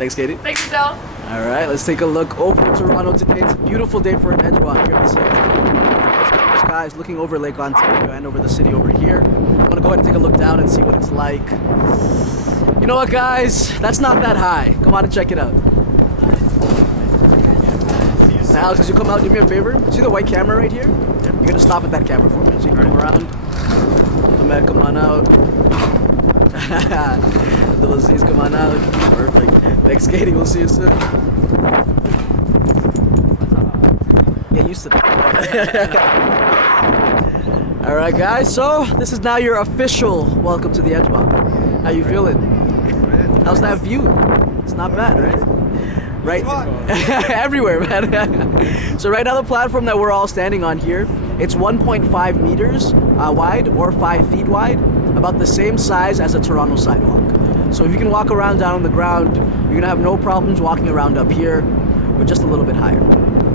Thanks, Katie. Thanks, Del. All right, let's take a look over Toronto today. It's a beautiful day for an Edgewalk here in the city. Sky is looking over Lake Ontario and over the city over here. I'm gonna go ahead and take a look down and see what it's like. You know what, guys? That's not that high. Come on and check it out. Now, Alex, as you come out, do me a favor. See the white camera right here? You're gonna stop at that camera for me. So you can come around. Ahmed, come on out. Little Z's, come on out. Perfect. Thanks, Katie. We'll see you soon. Get used to that. Alright, guys. So, this is now your official welcome to the Edgewalk. How you feeling? How's that view? It's not bad, right? Right? Everywhere, man. So right now the platform that we're all standing on here, it's 1.5 meters wide or 5 feet wide, about the same size as a Toronto sidewalk. So if you can walk around down on the ground, you're gonna have no problems walking around up here, but just a little bit higher.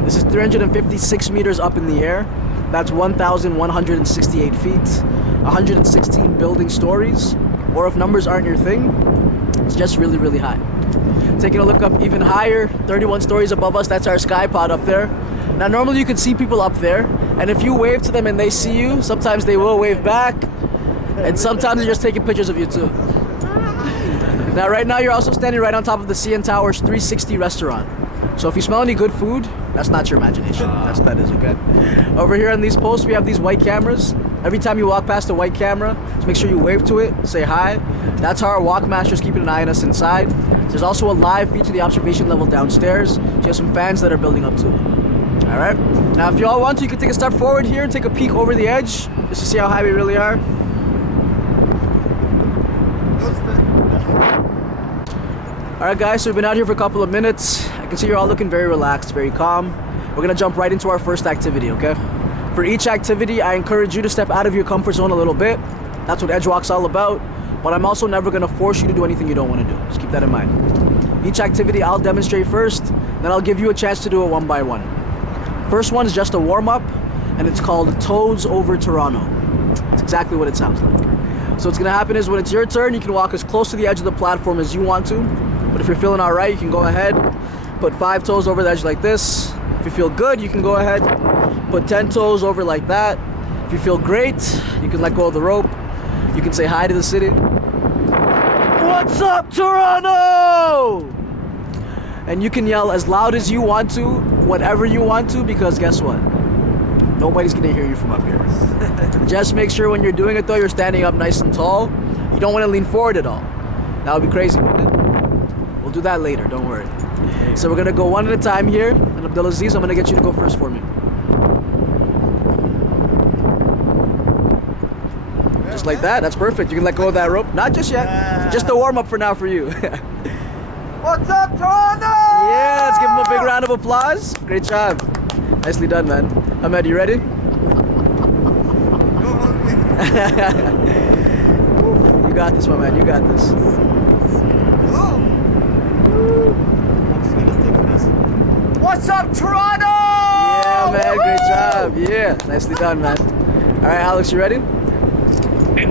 This is 356 meters up in the air. That's 1,168 feet, 116 building stories, or if numbers aren't your thing, it's just really, really high. Taking a look up even higher, 31 stories above us, that's our sky pod up there. Now normally you can see people up there, and if you wave to them and they see you, sometimes they will wave back, and sometimes they're just taking pictures of you too. Now right now you're also standing right on top of the CN Tower's 360 restaurant. So if you smell any good food, that's not your imagination. That's what that is, okay? Over here on these posts, we have these white cameras. Every time you walk past a white camera, just make sure you wave to it, say hi. That's how our walk master's keeping an eye on us inside. There's also a live feed to the observation level downstairs. So you have some fans that are building up too. All right. Now, if you all want to, you can take a step forward here and take a peek over the edge, just to see how high we really are. All right, guys. So we've been out here for a couple of minutes. I can see you're all looking very relaxed, very calm. We're gonna jump right into our first activity, okay? For each activity, I encourage you to step out of your comfort zone a little bit. That's what Edgewalk's all about. But I'm also never gonna force you to do anything you don't want to do. Just keep that in mind. Each activity I'll demonstrate first, then I'll give you a chance to do it one by one. First one is just a warm-up, and it's called Toes Over Toronto. It's exactly what it sounds like. So what's gonna happen is when it's your turn, you can walk as close to the edge of the platform as you want to. But if you're feeling all right, you can go ahead, put 5 toes over the edge like this. If you feel good, you can go ahead, put 10 toes over like that. If you feel great, you can let go of the rope. You can say hi to the city. What's up, Toronto? And you can yell as loud as you want to, whatever you want to, because guess what? Nobody's gonna hear you from up here. Just make sure when you're doing it though, you're standing up nice and tall. You don't want to lean forward at all. That would be crazy, wouldn't it? We'll do that later, don't worry. So we're gonna go one at a time here, and Abdulaziz, I'm gonna get you to go first for me. Just like that, that's perfect. You can let go of that rope. Not just yet, just a warm up for now for you. What's up, Toronto? Yeah, let's give him a big round of applause. Great job. Nicely done, man. Ahmed, you ready? You got this, my man, you got this. What's up, Toronto? Yeah, man, great job. Yeah, nicely done, man. All right, Alex, you ready? Let's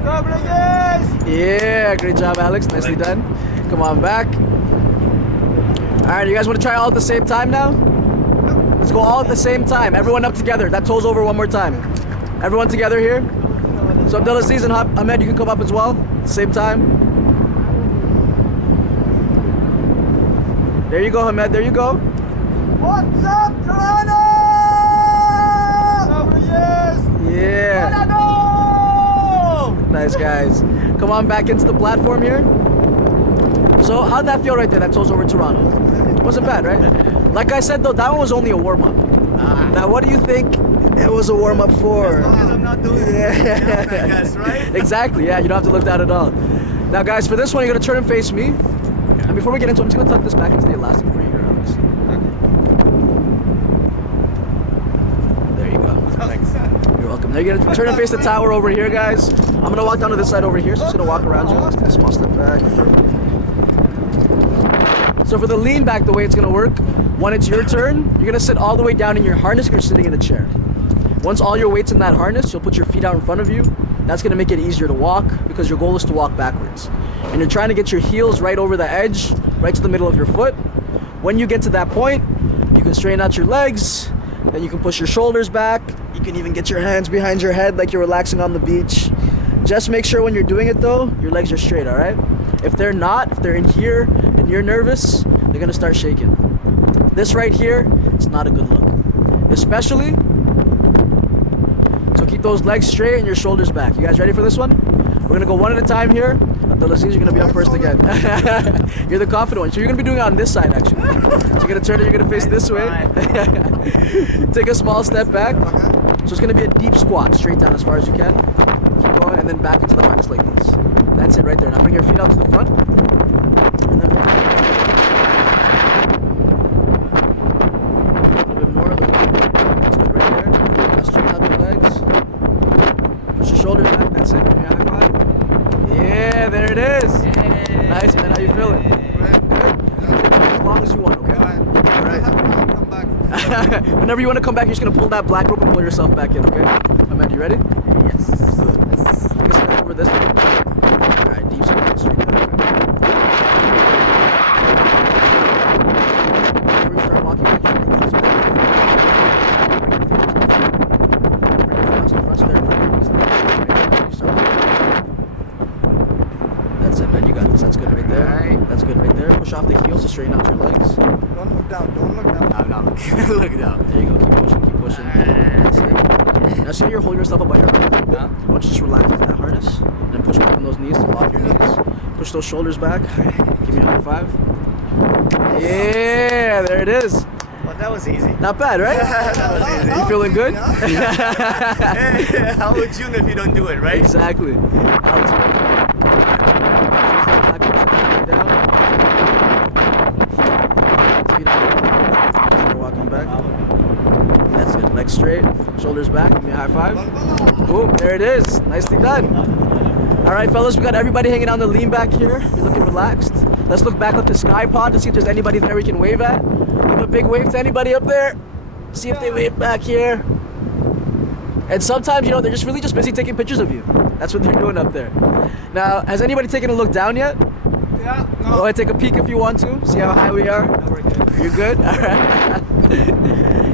go, Briggs! Yeah, great job, Alex. Nicely done. Come on back. All right, you guys want to try all at the same time now? Let's go all at the same time. Everyone up together. That toes over one more time. Everyone together here. So Abdulaziz and Ahmed, you can come up as well. Same time. There you go, Ahmed. There you go. What's up, Toronto? Yeah. Toronto! Nice, guys. Come on back into the platform here. So how'd that feel right there? That toes over Toronto. Wasn't bad, right? Like I said though, that one was only a warm-up. Now what do you think it was a warm-up for? As long as I'm not doing it, I guess, right? Exactly, yeah, you don't have to look down at all. Now guys, for this one, you're gonna turn and face me. And before we get into it, I'm just gonna tuck this back into the elastic for you, Alex. There you go. Thanks. You're welcome. Now you're gonna turn and face the tower over here, guys. I'm gonna walk down to this side over here, so I'm just gonna walk around you. Let's take a small step back. So for the lean back, the way it's gonna work, when it's your turn, you're gonna sit all the way down in your harness, you're sitting in a chair. Once all your weight's in that harness, you'll put your feet out in front of you, that's gonna make it easier to walk because your goal is to walk backwards. And you're trying to get your heels right over the edge, right to the middle of your foot. When you get to that point, you can straighten out your legs, then you can push your shoulders back. You can even get your hands behind your head like you're relaxing on the beach. Just make sure when you're doing it though, your legs are straight, all right? If they're not, if they're in here and you're nervous, they're gonna start shaking. This right here, it's not a good look. Especially, so keep those legs straight and your shoulders back. You guys ready for this one? We're gonna go one at a time here. Abdulaziz, you're gonna be up first again. You're the confident one. So you're gonna be doing it on this side actually. So you're gonna turn it, you're gonna face this way. Take a small step back. So it's gonna be a deep squat, straight down as far as you can. Keep going, and then back into the harness like this. That's it right there. Now bring your feet out to the front. And then a little bit more, a little bit more. That's good right there. Now straighten out the legs. Push your shoulders back, that's it. Give me a high five. Yeah, there it is. Nice, man. How you feeling? Good? As long as you want, okay? Alright. Come back. Whenever you want to come back, you're just going to pull that black rope and pull yourself back in, okay? Ahmed, you ready? Yes. Good. I guess step over this way. Alright, deep squat, straight down. Before you start walking back, just bring your knees back. Bring your feet out to the front so they're in front of your knees. That's it, man. You got this. That's good right there. Alright. That's good right there. Push off the heels to straighten out your legs. Don't look down. Don't look down. I'm not looking. Look down. There you go. Keep pushing. Keep pushing. That's it. Now, see how you're holding yourself up by your arm. Huh? Why don't you just relax into that harness and then push back on those knees to lock your knees. Push those shoulders back. Give me a high five. Yeah, there it is. Well, that was easy. Not bad, right? That was easy. You feeling good? Hey, how would you know if you don't do it, right? Exactly. Alex, you ready? Down. Feet out. Start walking back. That's it. Legs straight. Shoulders back. Give me a high five. Boom. There it is. Nicely done. All right, fellas. We got everybody hanging on the lean back here. You're looking relaxed. Let's look back up the sky pod to see if there's anybody there we can wave at. Give a big wave to anybody up there. See if they wave back here. And sometimes, you know, they're just really just busy taking pictures of you. That's what they're doing up there. Now, has anybody taken a look down yet? Yeah. Go ahead, take a peek if you want to. See how high we are. No, we're good. You're good? All right.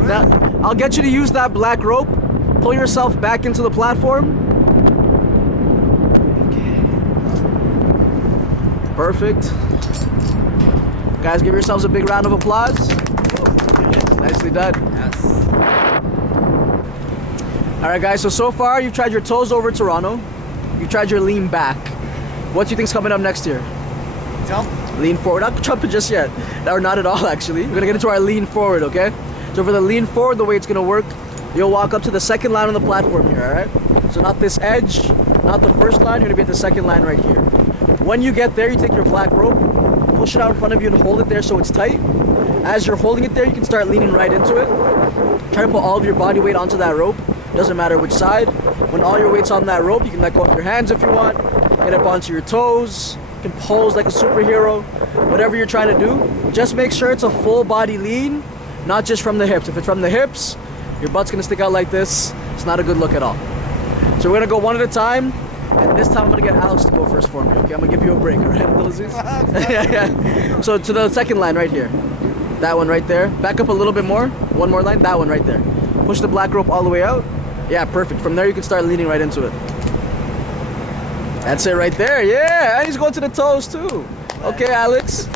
Now, I'll get you to use that black rope. Pull yourself back into the platform. Perfect. Guys, give yourselves a big round of applause. Nicely done. Yes. All right, guys, so far you've tried your toes over Toronto. You've tried your lean back. What do you think's coming up next year? Jump. Lean forward. Not jumping just yet. Or not at all, actually. We're going to get into our lean forward, okay? So for the lean forward, the way it's going to work, you'll walk up to the second line on the platform here, all right? So not this edge, not the first line. You're going to be at the second line right here. When you get there, you take your black rope, push it out in front of you and hold it there so it's tight. As you're holding it there, you can start leaning right into it. Try to put all of your body weight onto that rope. Doesn't matter which side. When all your weight's on that rope, you can let go of your hands if you want. Get up onto your toes. You can pose like a superhero. Whatever you're trying to do, just make sure it's a full body lean, not just from the hips. If it's from the hips, your butt's gonna stick out like this. It's not a good look at all. So we're gonna go one at a time. And this time I'm gonna get Alex to go first for me, okay? I'm gonna give you a break, alright, Abdulaziz? So to the second line right here. That one right there. Back up a little bit more. One more line. That one right there. Push the black rope all the way out. Yeah, perfect. From there you can start leaning right into it. That's it right there. Yeah, and he's going to the toes too. Okay, Alex.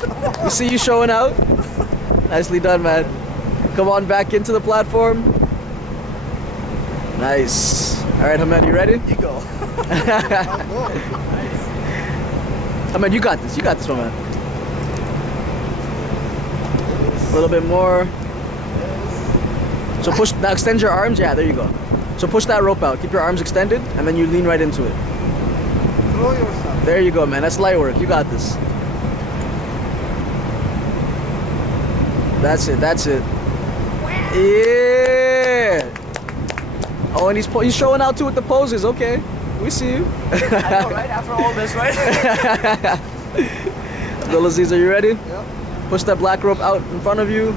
We see you showing out. Nicely done, man. Come on back into the platform. Nice. Alright, Hamed, you ready? You go. Hamed, you got this. You got this one, man. A little bit more. So push, now extend your arms. Yeah, there you go. So push that rope out. Keep your arms extended, and then you lean right into it. Throw yourself. There you go, man. That's light work. You got this. That's it. That's it. Yeah. Oh, and he's showing out too with the poses. Okay, we see you. I know, right? After all this, right? Abdulaziz, are you ready? Yep. Push that black rope out in front of you.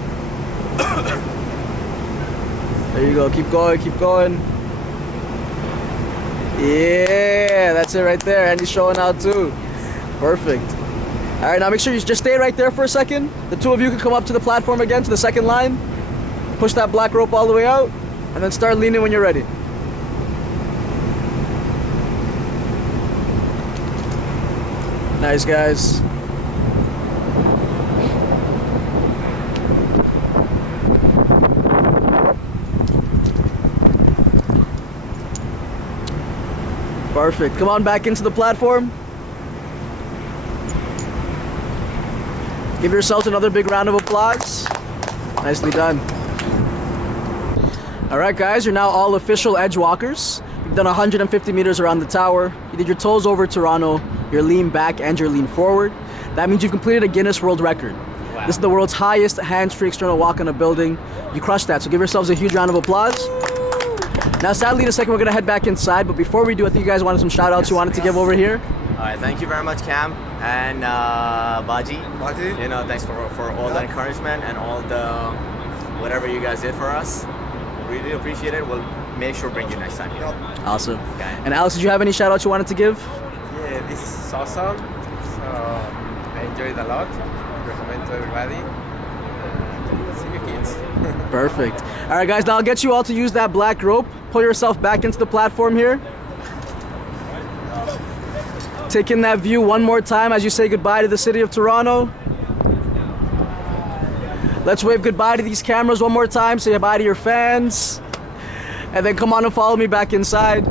There you go. Keep going. Keep going. Yeah, that's it right there. And he's showing out too. Perfect. All right, now make sure you just stay right there for a second. The two of you can come up to the platform again, to the second line. Push that black rope all the way out, and then start leaning when you're ready. Nice, guys. Perfect. Come on back into the platform. Give yourselves another big round of applause. Nicely done. All right, guys, you're now all official edge walkers. You've done 150 meters around the tower. You did your toes over Toronto, your lean back, and your lean forward. That means you've completed a Guinness World Record. Wow. This is the world's highest hands-free external walk on a building. You crushed that, so give yourselves a huge round of applause. Now, sadly, in a second, we're going to head back inside, but before we do, I think you guys wanted some shout-outs you wanted to give over here. All right, thank you very much, Cam and Baji. You know, thanks for all the encouragement and all the whatever you guys did for us. Really appreciate it. We'll make sure to bring you next time. Awesome. Okay. And Alex, did you have any shout-outs you wanted to give? Yeah, this is awesome. So I enjoyed a lot. Recommend to everybody. See you, kids. Perfect. All right, guys. Now I'll get you all to use that black rope. Pull yourself back into the platform here. Take in that view one more time as you say goodbye to the city of Toronto. Let's wave goodbye to these cameras one more time. Say goodbye to your fans. And then come on and follow me back inside.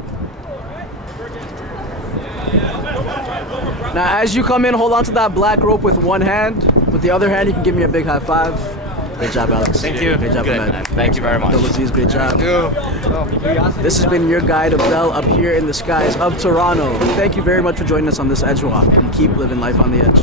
Now, as you come in, hold on to that black rope with one hand. With the other hand, you can give me a big high five. Great job, Alex. Thank you. Great job, Good, man. Thank you very much. Great job. This has been your guide, Abdel, up here in the skies of Toronto. Thank you very much for joining us on this Edgewalk, and keep living life on the edge.